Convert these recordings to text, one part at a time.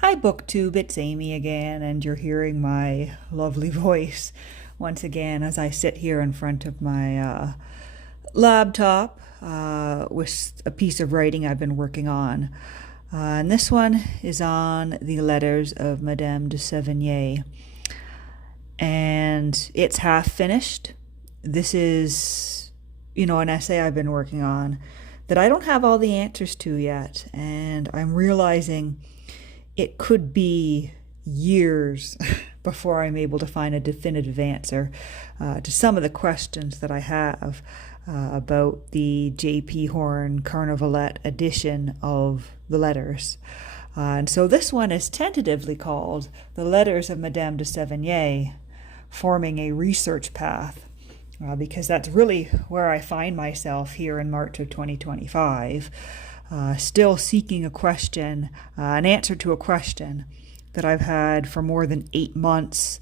Hi BookTube, it's Amy again, and you're hearing my lovely voice once again as I sit here in front of my laptop with a piece of writing I've been working on. And this one is on the letters of Madame de Sévigné. And it's half finished. This is, an essay I've been working on that I don't have all the answers to yet. And I'm realizing it could be years before I'm able to find a definitive answer to some of the questions that I have about the J.P. Horn Carnavalet edition of the letters. And so this one is tentatively called The Letters of Madame de Sévigné, Forming a Research Path, because that's really where I find myself here in March of 2025. Still seeking a question, an answer to a question that I've had for more than 8 months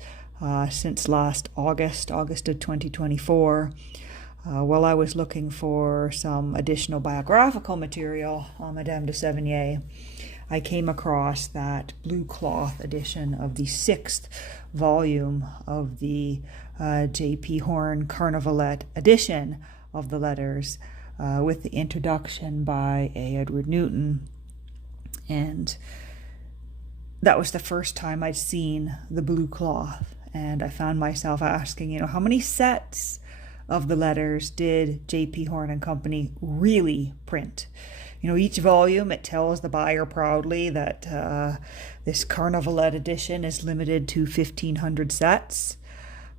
since last August of 2024. While I was looking for some additional biographical material on Madame de Sévigné, I came across that blue cloth edition of the 6th volume of the J.P. Horn Carnavalet edition of the letters, with the introduction by A. Edward Newton. And that was the first time I'd seen the blue cloth. And I found myself asking, how many sets of the letters did J.P. Horn and Company really print? Each volume, it tells the buyer proudly that this Carnavalet edition is limited to 1,500 sets.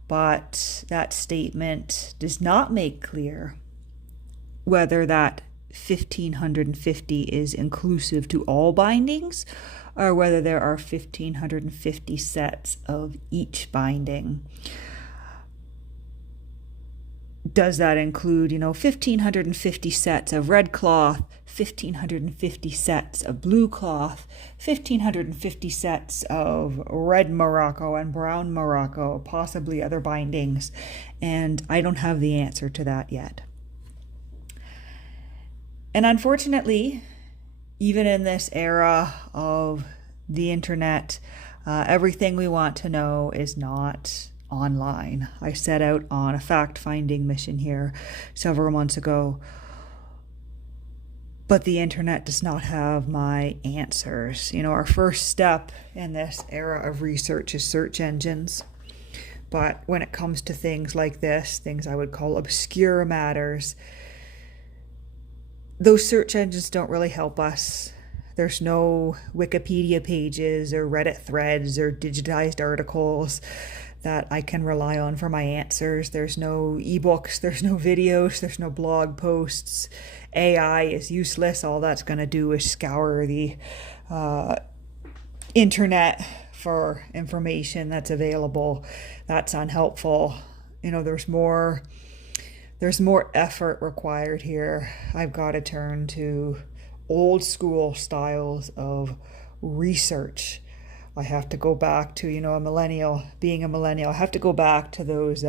But that statement does not make clear whether that 1,550 is inclusive to all bindings or whether there are 1,550 sets of each binding. Does that include, 1,550 sets of red cloth, 1,550 sets of blue cloth, 1,550 sets of red Morocco and brown Morocco, possibly other bindings? And I don't have the answer to that yet. And unfortunately, even in this era of the internet, everything we want to know is not online. I set out on a fact-finding mission here several months ago, but the internet does not have my answers. Our first step in this era of research is search engines. But when it comes to things like this, things I would call obscure matters, those search engines don't really help us. There's no Wikipedia pages or Reddit threads or digitized articles that I can rely on for my answers. There's no ebooks, there's no videos, there's no blog posts. AI is useless. All that's going to do is scour the internet for information that's available. That's unhelpful. There's more effort required here. I've got to turn to old school styles of research. I have to go back to, a millennial, being a millennial. I have to go back to those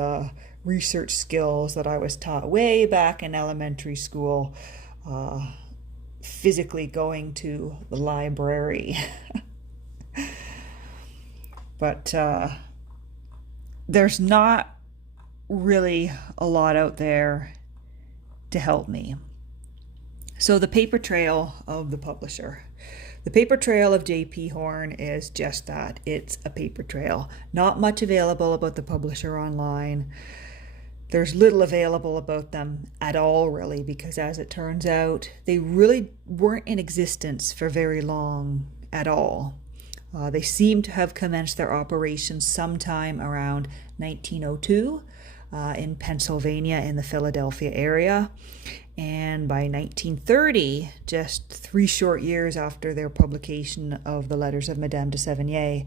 research skills that I was taught way back in elementary school, physically going to the library. But there's not really a lot out there to help me. So the paper trail of the publisher. The paper trail of J.P. Horn is just that. It's a paper trail. Not much available about the publisher online. There's little available about them at all, really, because as it turns out, they really weren't in existence for very long at all. They seem to have commenced their operations sometime around 1902 in Pennsylvania in the Philadelphia area. And by 1930, just 3 short years after their publication of the Letters of Madame de Sévigné,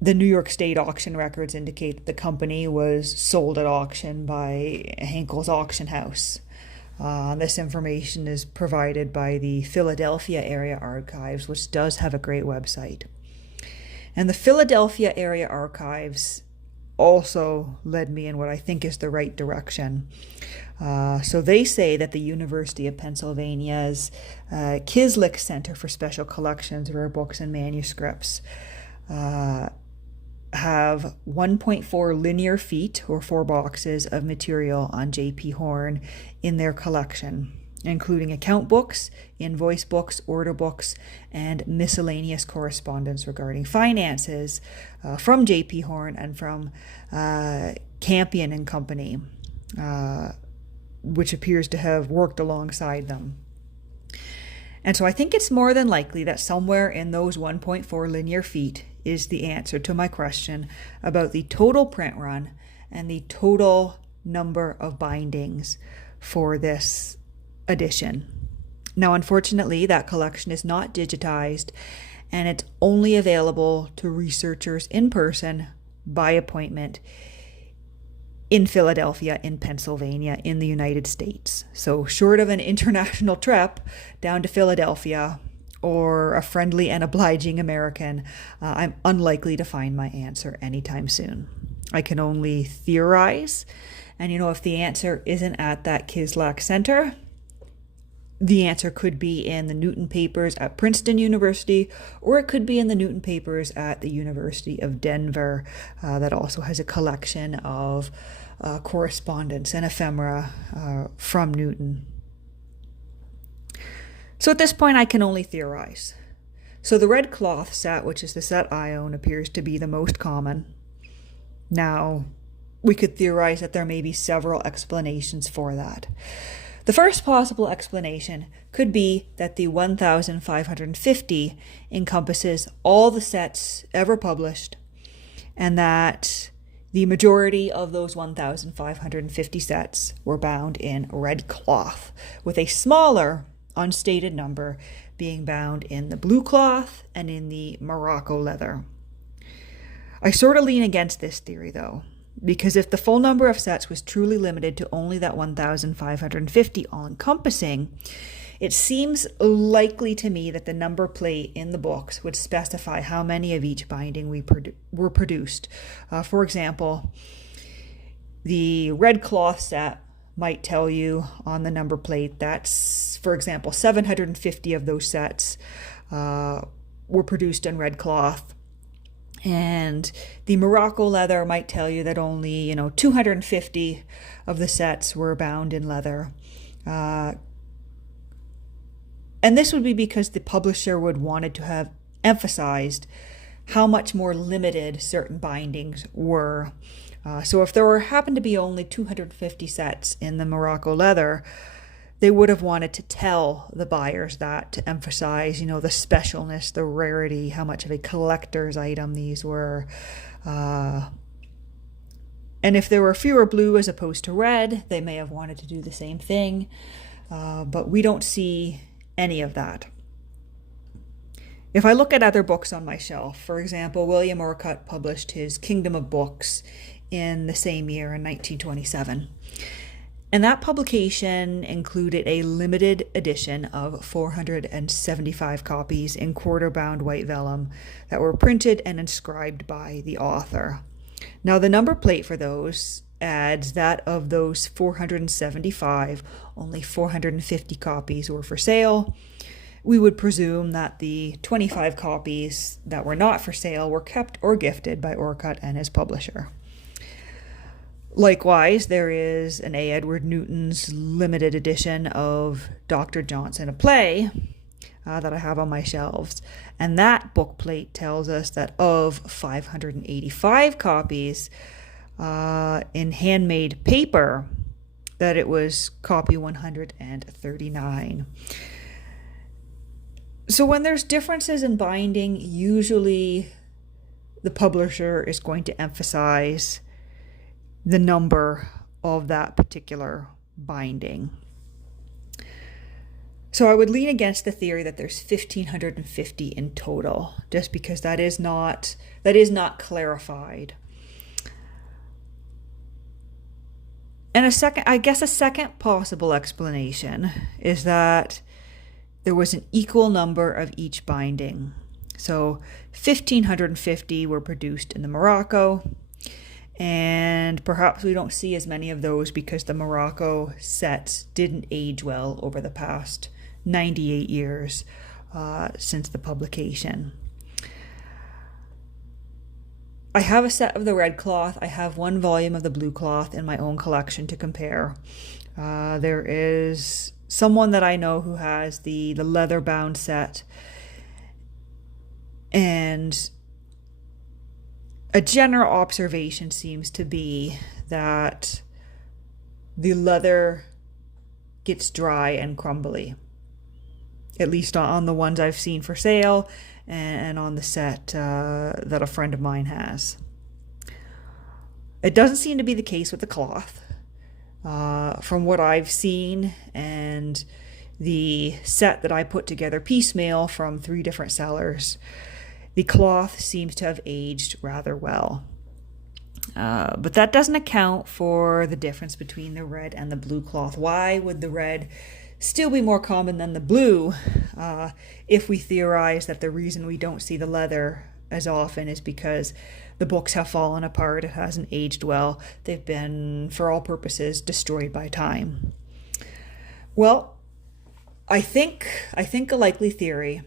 the New York State auction records indicate that the company was sold at auction by Henkel's Auction House. This information is provided by the Philadelphia Area Archives, which does have a great website. And the Philadelphia Area Archives also led me in what I think is the right direction. So they say that the University of Pennsylvania's Kislik Center for Special Collections, Rare Books and Manuscripts have 1.4 linear feet, or 4 boxes, of material on J.P. Horn in their collection, including account books, invoice books, order books, and miscellaneous correspondence regarding finances from J.P. Horn and from Campion and Company, which appears to have worked alongside them. And so I think it's more than likely that somewhere in those 1.4 linear feet is the answer to my question about the total print run and the total number of bindings for this edition. Now, unfortunately, that collection is not digitized, and it's only available to researchers in person by appointment in Philadelphia, in Pennsylvania, in the United States. So short of an international trip down to Philadelphia or a friendly and obliging American, I'm unlikely to find my answer anytime soon. I can only theorize. And if the answer isn't at that Kislik Center, the answer could be in the Newton Papers at Princeton University, or it could be in the Newton Papers at the University of Denver, that also has a collection of correspondence and ephemera from Newton. So at this point, I can only theorize. So the red cloth set, which is the set I own, appears to be the most common. Now, we could theorize that there may be several explanations for that. The first possible explanation could be that the 1,550 encompasses all the sets ever published, and that the majority of those 1,550 sets were bound in red cloth, with a smaller, unstated number being bound in the blue cloth and in the Morocco leather. I sort of lean against this theory, though, because if the full number of sets was truly limited to only that 1,550 all-encompassing, it seems likely to me that the number plate in the books would specify how many of each binding were produced. For example, the red cloth set might tell you on the number plate that's, for example, 750 of those sets were produced in red cloth. And the Morocco leather might tell you that only, 250 of the sets were bound in leather. And this would be because the publisher would wanted to have emphasized how much more limited certain bindings were. So if there happened to be only 250 sets in the Morocco leather, they would have wanted to tell the buyers that, to emphasize, the specialness, the rarity, how much of a collector's item these were. And if there were fewer blue as opposed to red, they may have wanted to do the same thing. But we don't see any of that. If I look at other books on my shelf, for example, William Orcutt published his Kingdom of Books in the same year, in 1927. And that publication included a limited edition of 475 copies in quarter-bound white vellum that were printed and inscribed by the author. Now, the number plate for those adds that of those 475, only 450 copies were for sale. We would presume that the 25 copies that were not for sale were kept or gifted by Orcutt and his publisher. Likewise, there is an A. Edward Newton's limited edition of Dr. Johnson, a play, that I have on my shelves. And that book plate tells us that of 585 copies in handmade paper, that it was copy 139. So when there's differences in binding, usually the publisher is going to emphasize the number of that particular binding. So I would lean against the theory that there's 1,550 in total, just because that is not clarified. And a second possible explanation is that there was an equal number of each binding. So 1,550 were produced in the Morocco, And perhaps we don't see as many of those because the Morocco sets didn't age well over the past 98 years since the publication. I have a set of the red cloth. I have one volume of the blue cloth in my own collection to compare. There is someone that I know who has the leather bound set, and a general observation seems to be that the leather gets dry and crumbly, at least on the ones I've seen for sale and on the set that a friend of mine has. It doesn't seem to be the case with the cloth. From what I've seen and the set that I put together piecemeal from 3 different sellers, the cloth seems to have aged rather well. But that doesn't account for the difference between the red and the blue cloth. Why would the red still be more common than the blue if we theorize that the reason we don't see the leather as often is because the books have fallen apart, it hasn't aged well, they've been, for all purposes, destroyed by time? Well, I think a likely theory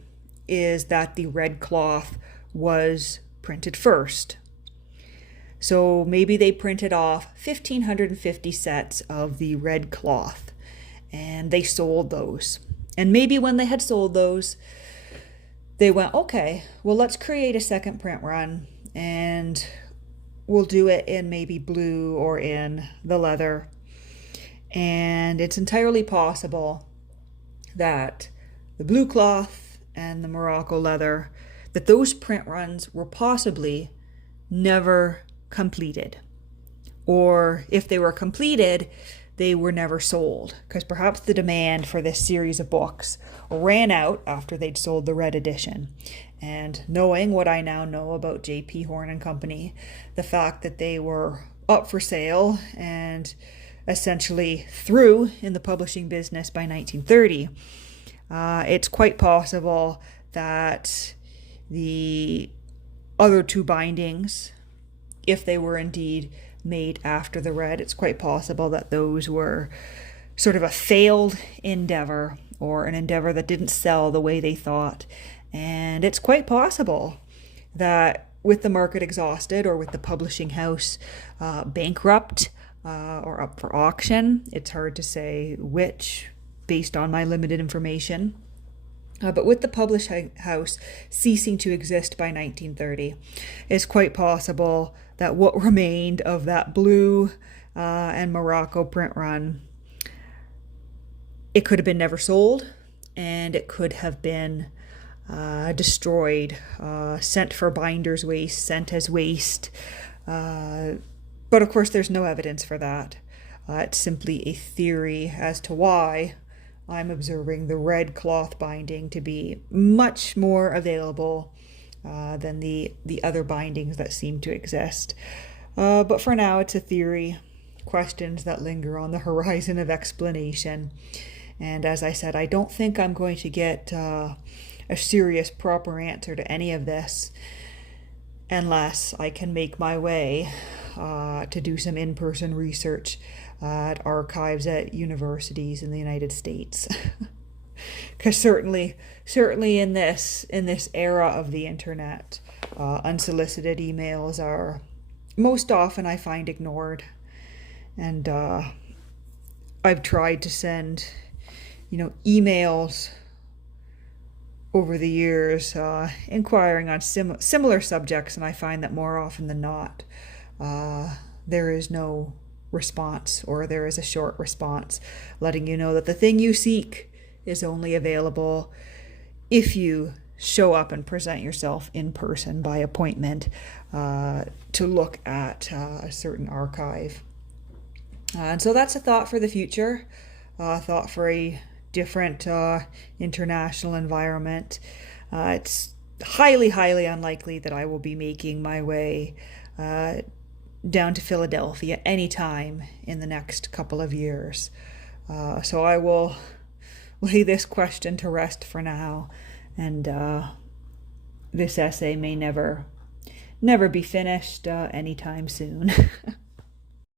is that the red cloth was printed first. So maybe they printed off 1,550 sets of the red cloth and they sold those. And maybe when they had sold those, they went, okay, well, let's create a second print run and we'll do it in maybe blue or in the leather. And it's entirely possible that the blue cloth and the Morocco leather, that those print runs were possibly never completed. Or if they were completed, they were never sold, because perhaps the demand for this series of books ran out after they'd sold the red edition. And knowing what I now know about J.P. Horn and Company, the fact that they were up for sale and essentially through in the publishing business by 1930, it's quite possible that the other 2 bindings, if they were indeed made after the red, it's quite possible that those were sort of a failed endeavor, or an endeavor that didn't sell the way they thought. And it's quite possible that with the market exhausted, or with the publishing house bankrupt or up for auction, it's hard to say which based on my limited information, but with the publishing house ceasing to exist by 1930, it's quite possible that what remained of that blue and Morocco print run, it could have been never sold, and it could have been destroyed, sent for binder's waste, sent as waste. But of course, there's no evidence for that. It's simply a theory as to why I'm observing the red cloth binding to be much more available than the other bindings that seem to exist. But for now, it's a theory, questions that linger on the horizon of explanation. And as I said, I don't think I'm going to get a serious, proper answer to any of this unless I can make my way to do some in-person research at archives at universities in the United States. Because certainly in this era of the internet, unsolicited emails are most often, I find, ignored. And I've tried to send, emails over the years inquiring on similar subjects, and I find that more often than not, there is no response, or there is a short response letting you know that the thing you seek is only available if you show up and present yourself in person by appointment to look at a certain archive. And so that's a thought for the future, a thought for a different international environment. It's highly, highly unlikely that I will be making my way down to Philadelphia anytime in the next couple of years. So I will lay this question to rest for now, and this essay may never never be finished anytime soon.